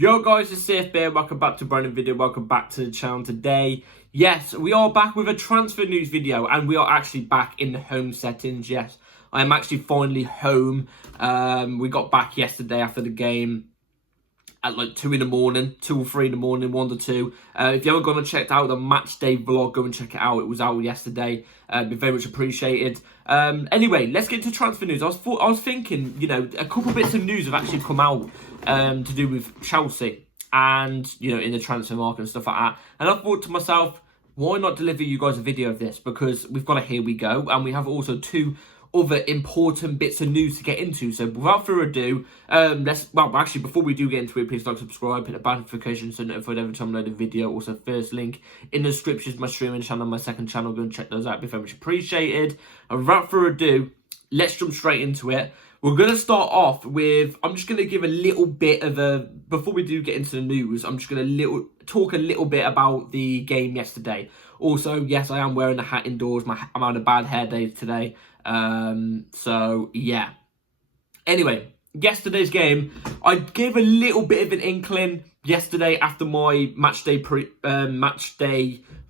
Yo guys, it's CFB. Welcome back to a brand new video. Welcome back to the channel today. Yes, we are back with a transfer news video, and we are actually back in the home settings. Yes, I am actually finally home. We got back yesterday after the game at like 2 in the morning, 2 or 3 in the morning, 1 to 2. If you haven't gone and checked out the match day vlog, go and check it out. It was out yesterday. Be very much appreciated. Anyway, let's get into transfer news. I was thinking, you know, a couple bits of news have actually come out to do with Chelsea and, you know, in the transfer market and stuff like that. And I thought to myself, why not deliver you guys a video of this? Because we've got a Here We Go, and we have also two other important bits of news to get into. So without further ado, actually, before we do get into it, please like, subscribe, hit the bell notification so notified every time I load a video. Also, first link in the description is my streaming channel and my second channel. Go and check those out, be very much appreciated. And without further ado, let's jump straight into it. We're going to start off with, I'm just going to give a little bit of a, before we do get into the news, I'm just going to talk a little bit about the game yesterday. Also, yes, I am wearing the hat indoors. I'm having a bad hair day today. So, yeah. Anyway, yesterday's game, I gave a little bit of an inkling yesterday after my match day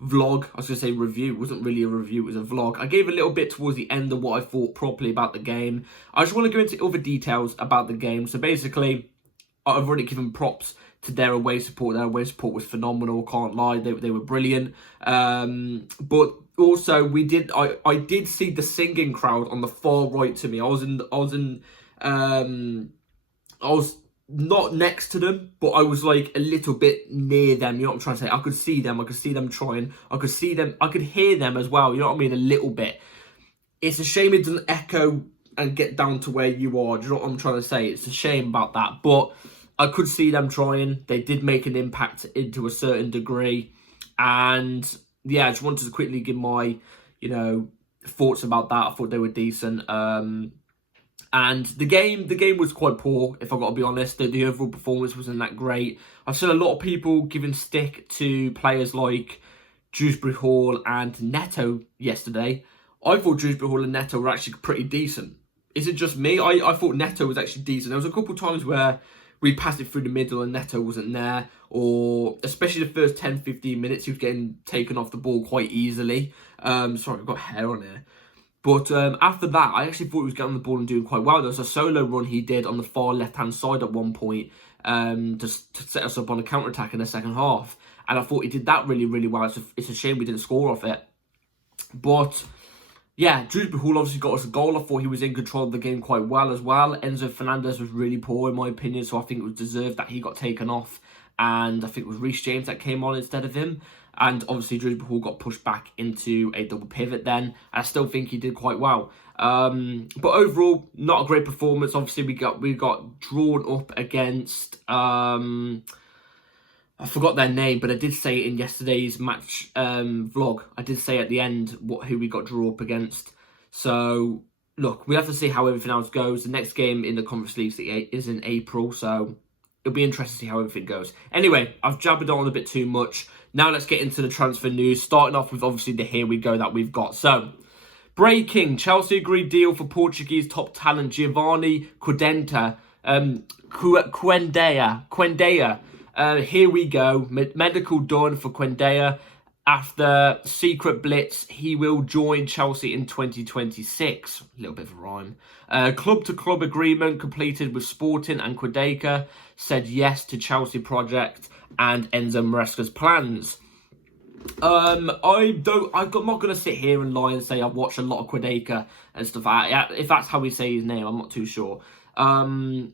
vlog. I was going to say review. It wasn't really a review, it was a vlog. I gave a little bit towards the end of what I thought properly about the game. I just want to go into other details about the game. So basically, I've already given props to their away support. Their away support was phenomenal, can't lie. They were brilliant. But also I did see the singing crowd on the far right to me. I was not next to them, but I was like a little bit near them, you know what I'm trying to say? I could see them trying, I could hear them as well, you know what I mean, a little bit. It's a shame it doesn't echo and get down to where you are, do you know what I'm trying to say? It's a shame about that, but I could see them trying. They did make an impact into a certain degree, and yeah, I just wanted to quickly give my, you know, thoughts about that. I thought they were decent. And the game was quite poor, if I've got to be honest. The overall performance wasn't that great. I've seen a lot of people giving stick to players like Dewsbury Hall and Neto yesterday. I thought Dewsbury Hall and Neto were actually pretty decent. Is it just me? I thought Neto was actually decent. There was a couple of times where we passed it through the middle and Neto wasn't there, or especially the first 10-15 minutes, he was getting taken off the ball quite easily. Sorry, I've got hair on here. But after that, I actually thought he was getting on the ball and doing quite well. There was a solo run he did on the far left-hand side at one point to set us up on a counter-attack in the second half. And I thought he did that really, really well. It's a shame we didn't score off it. But yeah, Dewsbury Hall obviously got us a goal. I thought he was in control of the game quite well as well. Enzo Fernandez was really poor in my opinion, so I think it was deserved that he got taken off. And I think it was Reece James that came on instead of him. And obviously Dewsbury Hall got pushed back into a double pivot then. I still think he did quite well. But overall, not a great performance. Obviously we got drawn up against I forgot their name, but I did say it in yesterday's match vlog. I did say at the end who we got drawn up against. So, look, we have to see how everything else goes. The next game in the Conference League is in April, so it'll be interesting to see how everything goes. Anyway, I've jabbered on a bit too much. Now let's get into the transfer news, starting off with obviously the Here We Go that we've got. So, breaking, Chelsea agreed deal for Portuguese top talent GEOVANY QUENDA. Here we go. Medical done for Quendea. After secret blitz, he will join Chelsea in 2026. A little bit of a rhyme. Club-to-club agreement completed with Sporting, and Quendea said yes to Chelsea project and Enzo Maresca's plans. I'm not going to sit here and lie and say I've watched a lot of Quendea and stuff like that. If that's how we say his name, I'm not too sure. I'm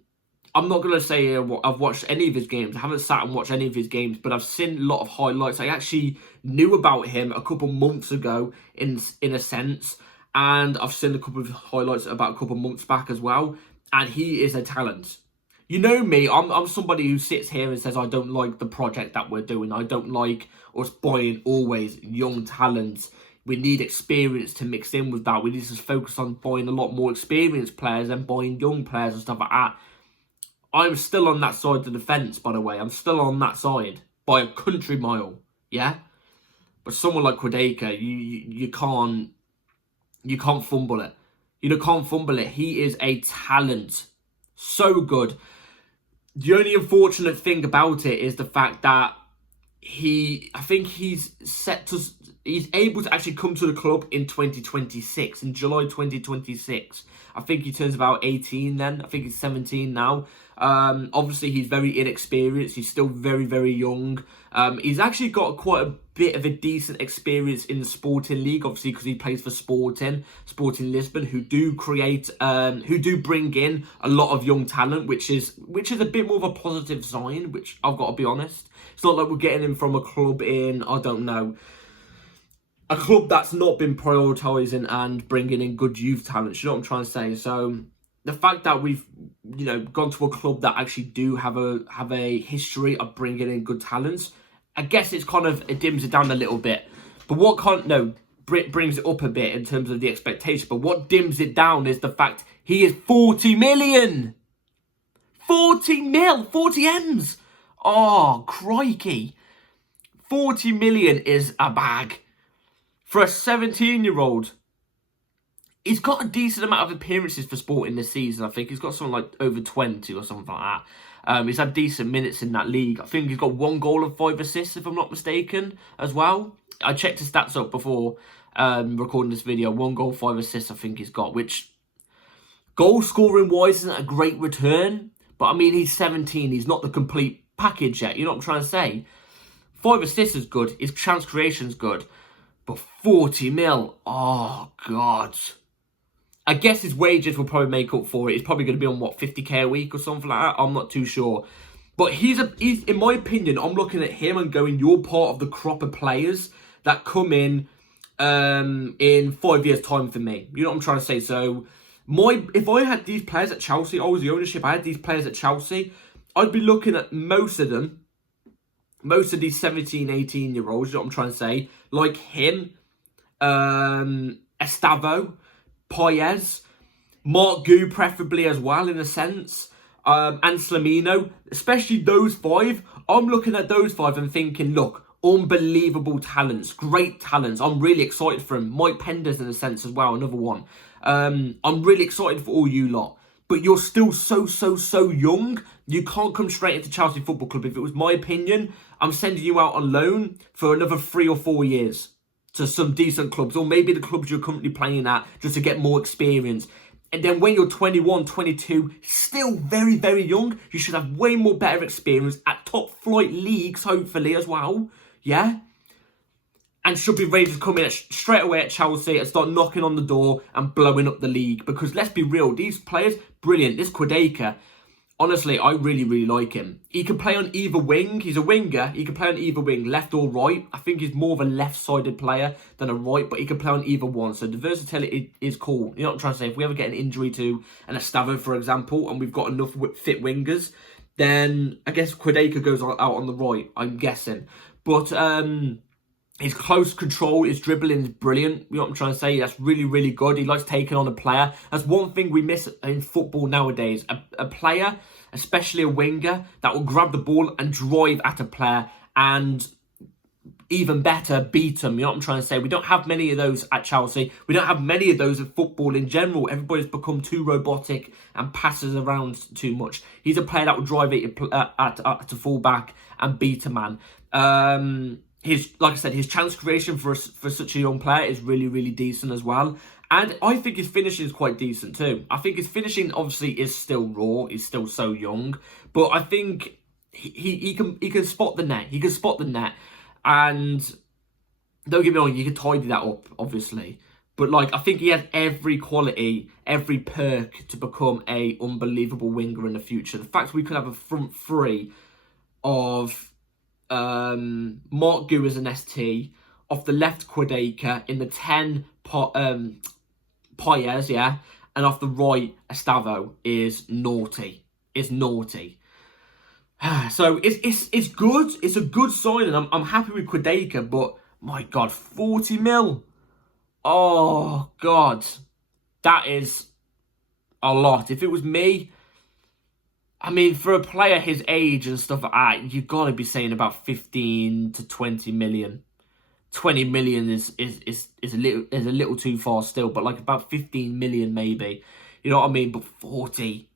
not going to say I've watched any of his games. I haven't sat and watched any of his games, but I've seen a lot of highlights. I actually knew about him a couple months ago, in a sense, and I've seen a couple of highlights about a couple months back as well, and he is a talent. You know me, I'm somebody who sits here and says I don't like the project that we're doing. I don't like us buying always young talents. We need experience to mix in with that. We need to focus on buying a lot more experienced players and buying young players and stuff like that. I'm still on that side of the fence, by the way. I'm still on that side by a country mile, yeah? But someone like Quendea, you can't fumble it. You can't fumble it. He is a talent. So good. The only unfortunate thing about it is the fact that I think he's able to actually come to the club in 2026, in July 2026. I think he turns about 18 then. I think he's 17 now. Obviously, he's very inexperienced. He's still very, very young. He's actually got quite a bit of a decent experience in the Sporting League, obviously, because he plays for Sporting Lisbon, who do bring in a lot of young talent, which is a bit more of a positive sign, which I've got to be honest. It's not like we're getting him from a club in, I don't know, a club that's not been prioritising and bringing in good youth talent. You know what I'm trying to say? So the fact that we've, gone to a club that actually do have a history of bringing in good talents, I guess it dims it down a little bit. But brings it up a bit in terms of the expectation. But what dims it down is the fact he is 40 million. 40 M's. Oh, crikey. 40 million is a bag. For a 17-year-old, he's got a decent amount of appearances for Sporting this season. I think he's got something like over 20 or something like that. He's had decent minutes in that league. I think he's got 1 goal and 5 assists, if I'm not mistaken, as well. I checked his stats up before recording this video. 1 goal, 5 assists, I think he's got, which goal scoring wise isn't a great return. But I mean, he's 17. He's not the complete package yet. You know what I'm trying to say? 5 assists is good. His chance creation is good. But 40 mil, oh God. I guess his wages will probably make up for it. He's probably going to be on, 50k a week or something like that? I'm not too sure. But he's in my opinion, I'm looking at him and going, you're part of the crop of players that come in 5 years' time for me. You know what I'm trying to say? So, if I had these players at Chelsea, I was the ownership, I had these players at Chelsea, I'd be looking at most of these 17, 18-year-olds, you know what I'm trying to say, like him, Estavo, Paez, Mark Gu preferably as well, in a sense, and Slamino, especially those 5. I'm looking at those 5 and thinking, look, unbelievable talents, great talents. I'm really excited for him. Mike Penders, in a sense, as well, another one. I'm really excited for all you lot. But you're still so young. You can't come straight into Chelsea Football Club. If it was my opinion, I'm sending you out on loan for another 3 or 4 years to some decent clubs, or maybe the clubs you're currently playing at, just to get more experience. And then when you're 21, 22, still very, very young, you should have way more better experience at top flight leagues, hopefully, as well. Yeah? And should be ready to come in straight away at Chelsea and start knocking on the door and blowing up the league. Because let's be real, these players, brilliant. This Quedaca, honestly, I really, really like him. He can play on either wing. He's a winger. He can play on either wing, left or right. I think he's more of a left-sided player than a right, but he can play on either one. So the versatility is cool. You know what I'm trying to say? If we ever get an injury to an Estavo, for example, and we've got enough fit wingers, then I guess Quedaca goes out on the right, I'm guessing. But his close control, his dribbling is brilliant. You know what I'm trying to say? That's really, really good. He likes taking on a player. That's one thing we miss in football nowadays. A player, especially a winger, that will grab the ball and drive at a player and, even better, beat them. You know what I'm trying to say? We don't have many of those at Chelsea. We don't have many of those in football in general. Everybody's become too robotic and passes around too much. He's a player that will drive it at a full-back and beat a man. Like I said, his chance creation for such a young player is really, really decent as well. And I think his finishing is quite decent too. I think his finishing obviously is still raw. He's still so young. But I think he can spot the net. He can spot the net. And don't get me wrong, you can tidy that up, obviously. But like, I think he has every quality, every perk to become a unbelievable winger in the future. The fact we could have a front three of Mark Gu as an ST, off the left Quedaca, in the 10 Paez, yeah, and off the right Estavo is naughty. It's naughty. So it's good. It's a good signing. I'm happy with Quedaca, but my God, 40 mil. Oh God, that is a lot. If it was me, I mean, for a player his age and stuff like that, you've got to be saying about 15 to 20 million. 20 million is a little too far still, but like about 15 million maybe. You know what I mean? But 40.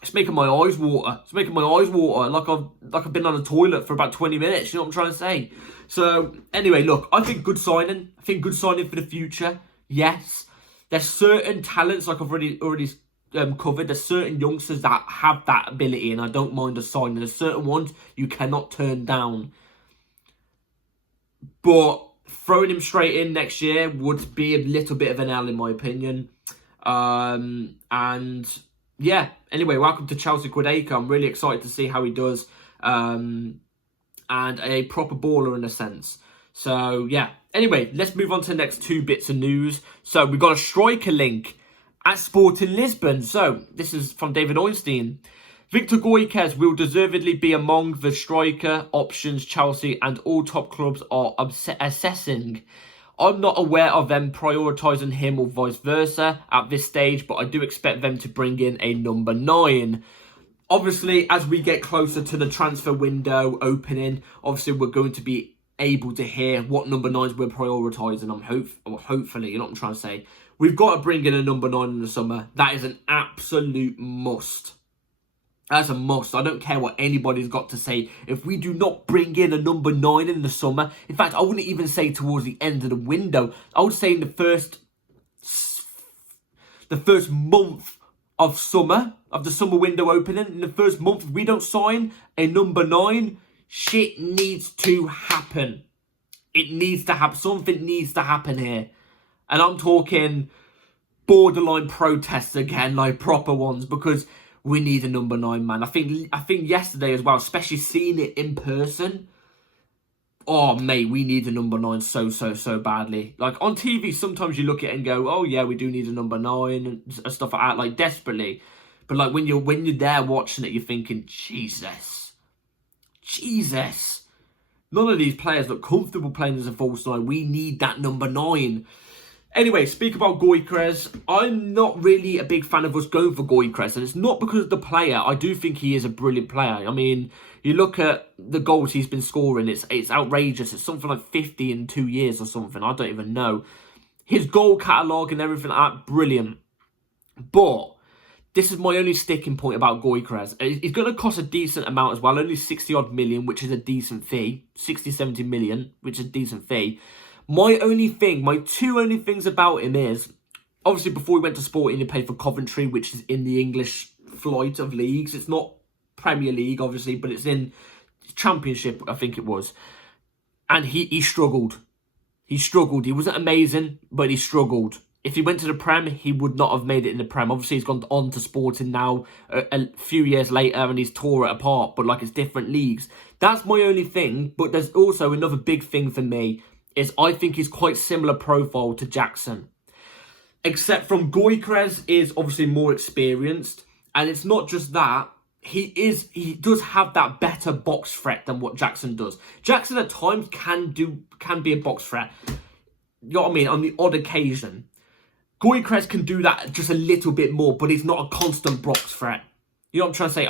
It's making my eyes water. It's making my eyes water like I've been on the toilet for about 20 minutes. You know what I'm trying to say? So anyway, look, I think good signing. I think good signing for the future. Yes, there's certain talents like I've already covered. There's certain youngsters that have that ability, and I don't mind a signing. There's certain ones you cannot turn down. But throwing him straight in next year would be a little bit of an L in my opinion. And yeah, anyway, welcome to Chelsea Quedeka. I'm really excited to see how he does. And a proper baller in a sense. So yeah, anyway, let's move on to the next two bits of news. So we've got a striker link at Sporting Lisbon. So this is from David Ornstein. Victor Gyökeres will deservedly be among the striker options Chelsea and all top clubs are assessing. I'm not aware of them prioritising him or vice versa at this stage, but I do expect them to bring in a number 9. Obviously, as we get closer to the transfer window opening, obviously we're going to be able to hear what number 9s we're prioritising. Hopefully, you know what I'm trying to say. We've got to bring in a number 9 in the summer. That is an absolute must. That's a must. I don't care what anybody's got to say. If we do not bring in a number 9 in the summer, in fact, I wouldn't even say towards the end of the window. I would say in the first month of summer, of the summer window opening, in the first month, if we don't sign a number 9, shit needs to happen. It needs to happen. Something needs to happen here. And I'm talking borderline protests again, like proper ones, because we need a number 9 man. I think yesterday as well, especially seeing it in person. Oh mate, we need a number 9 so badly. Like on TV, sometimes you look at it and go, oh yeah, we do need a number 9 and stuff like that, like desperately. But like when you're there watching it, you're thinking, Jesus. None of these players look comfortable playing as a false 9. We need that number 9. Anyway, speak about Gyökeres. I'm not really a big fan of us going for Gyökeres, and it's not because of the player. I do think he is a brilliant player. I mean, you look at the goals he's been scoring, it's outrageous. It's something like 50 in 2 years or something. I don't even know. His goal catalogue and everything like that, brilliant. But this is my only sticking point about Gyökeres. He's going to cost a decent amount as well, only 60-odd million, which is a decent fee. 60, 70 million, which is a decent fee. My two only things about him is, obviously before he went to Sporting, he played for Coventry, which is in the English flight of leagues. It's not Premier League, obviously, but it's in Championship, I think it was. And he struggled. He struggled. He wasn't amazing, but he struggled. If he went to the Prem, he would not have made it in the Prem. Obviously, he's gone on to Sporting now a few years later, and he's tore it apart, but like it's different leagues. That's my only thing, but there's also another big thing for me, is I think he's quite similar profile to Jackson. Except from Gyökeres is obviously more experienced. And it's not just that. He does have that better box threat than what Jackson does. Jackson at times can be a box threat. You know what I mean? On the odd occasion. Gyökeres can do that just a little bit more, but he's not a constant box threat. You know what I'm trying to say?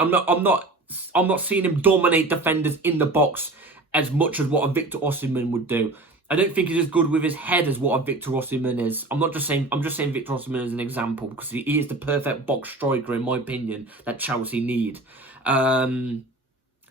I'm not seeing him dominate defenders in the box as much as what a Victor Osimhen would do. I don't think he's as good with his head as what a Victor Osimhen is. I'm just saying Victor Osimhen as an example, because he is the perfect box striker, in my opinion, that Chelsea need. And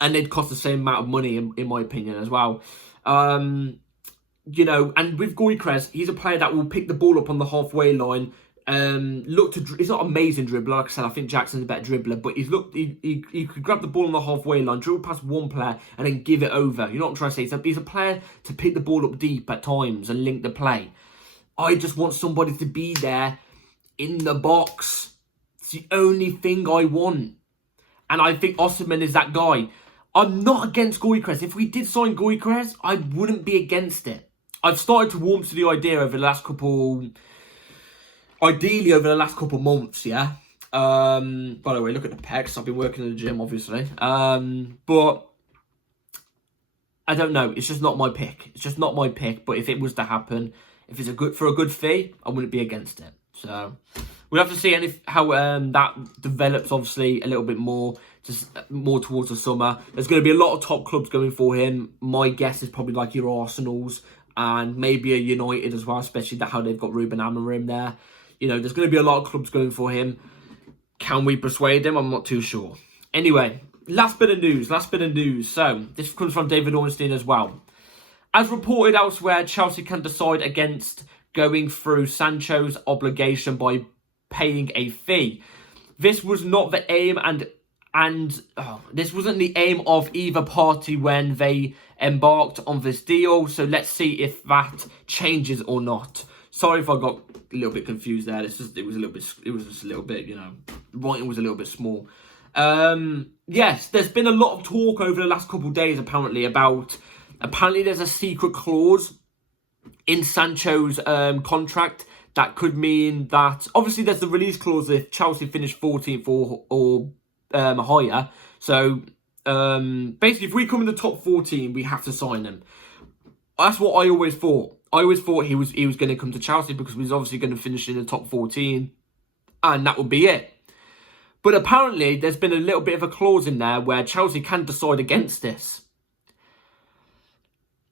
they'd cost the same amount of money, in my opinion, as well. You know, and with Gyökeres, he's a player that will pick the ball up on the halfway line. He's not amazing dribbler, like I said. I think Jackson's a better dribbler, but he could grab the ball on the halfway line, dribble past one player, and then give it over. You know what I'm trying to say? He's a player to pick the ball up deep at times and link the play. I just want somebody to be there in the box. It's the only thing I want, and I think Osimhen is that guy. I'm not against Gyökeres. If we did sign Gyökeres, I wouldn't be against it. I've started to warm to the idea over the last couple. Ideally over the last couple months, yeah. By the way, look at the pecs. I've been working in the gym, obviously. But I don't know. It's just not my pick. It's just not my pick. But if it was to happen, if it's for a good fee, I wouldn't be against it. So we'll have to see how that develops. Obviously, a little bit more, just more towards the summer. There's going to be a lot of top clubs going for him. My guess is probably like your Arsenals and maybe a United as well, especially how they've got Ruben Amorim there. You know, there's going to be a lot of clubs going for him. Can we persuade him? I'm not too sure. Anyway, last bit of news. So, this comes from David Ornstein as well. As reported elsewhere, Chelsea can decide against going through Sancho's obligation by paying a fee. This was not the aim this wasn't the aim of either party when they embarked on this deal. So let's see if that changes or not. Sorry if I got a little bit confused there. It was just a little bit, writing was a little bit small. Yes, there's been a lot of talk over the last couple of days apparently there's a secret clause in Sancho's contract that could mean that obviously there's the release clause if Chelsea finish 14th or higher. So basically, if we come in the top 14, we have to sign him. That's what I always thought. I always thought he was going to come to Chelsea because he was obviously going to finish in the top 14, and that would be it. But apparently, there's been a little bit of a clause in there where Chelsea can decide against this.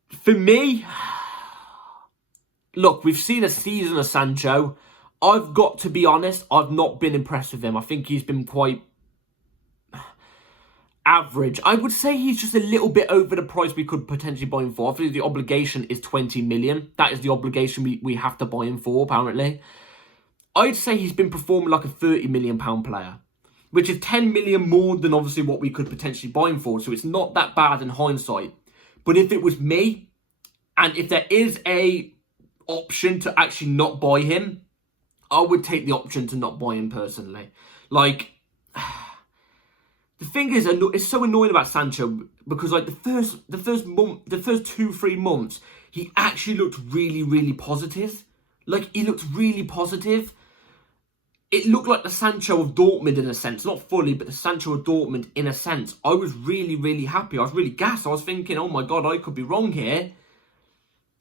For me, look, we've seen a season of Sancho. I've got to be honest, I've not been impressed with him. I think he's been quite average. I would say he's just a little bit over the price we could potentially buy him for. Obviously, the obligation is 20 million. That is the obligation we have to buy him for, apparently. I'd say he's been performing like a £30 million player, which is 10 million more than obviously what we could potentially buy him for. So it's not that bad in hindsight. But if it was me, and if there is a option to actually not buy him, I would take the option to not buy him personally. Like, the thing is, it's so annoying about Sancho because like the first 2-3 months, he actually looked really, really positive. Like, he looked really positive. It looked like the Sancho of Dortmund in a sense. Not fully, but the Sancho of Dortmund in a sense. I was really, really happy. I was really gassed. I was thinking, oh my God, I could be wrong here.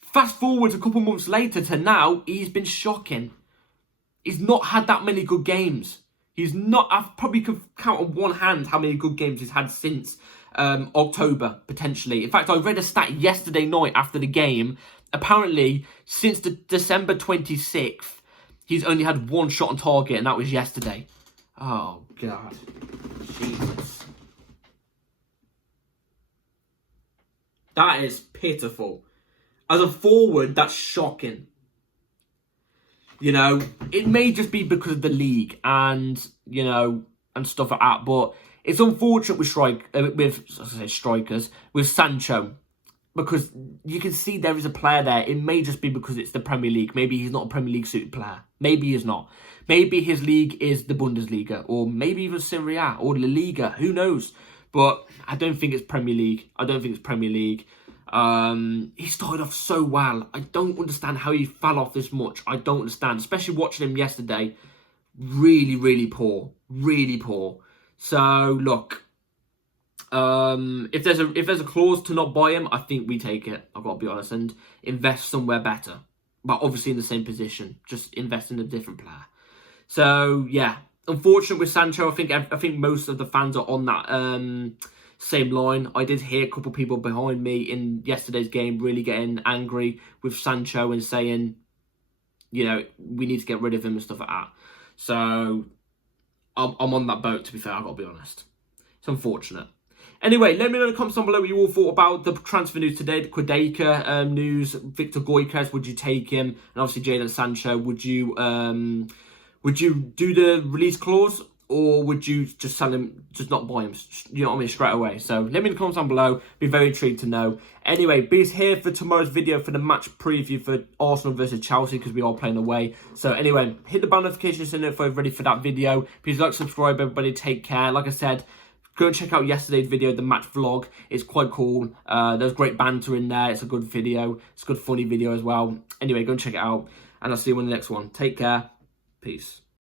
Fast forward a couple months later to now, he's been shocking. He's not had that many good games. I probably could count on one hand how many good games he's had since October, potentially. In fact, I read a stat yesterday night after the game. Apparently, since the December 26th, he's only had one shot on target, and that was yesterday. Oh, God. Jesus. That is pitiful. As a forward, that's shocking. It may just be because of the league and, and stuff like that. But it's unfortunate with strikers, with Sancho. Because you can see there is a player there. It may just be because it's the Premier League. Maybe he's not a Premier League suited player. Maybe he's not. Maybe his league is the Bundesliga. Or maybe even Serie A or La Liga. Who knows? But I don't think it's Premier League. He started off so well. I don't understand how he fell off this much. I don't understand. Especially watching him yesterday. Really, really poor. Really poor. So, look. If there's a clause to not buy him, I think we take it. I've got to be honest. And invest somewhere better. But obviously in the same position. Just invest in a different player. So, yeah. Unfortunate with Sancho. I think most of the fans are on that same line. I did hear a couple of people behind me in yesterday's game really getting angry with Sancho and saying, we need to get rid of him and stuff like that. So, I'm on that boat, to be fair, I've got to be honest. It's unfortunate. Anyway, let me know in the comments down below what you all thought about the transfer news today, the Quedaca news, Victor Gyökeres, would you take him? And obviously Jadon Sancho, would you do the release clause? Or would you just sell him, just not buy him, straight away? So let me in the comments down below. Be very intrigued to know. Anyway, be here for tomorrow's video for the match preview for Arsenal versus Chelsea because we are playing away. So anyway, hit the bell notification so you know if I'm ready for that video. Please like, subscribe, everybody. Take care. Like I said, go and check out yesterday's video, the match vlog. It's quite cool. There's great banter in there. It's a good video. It's a good funny video as well. Anyway, go and check it out. And I'll see you in the next one. Take care. Peace.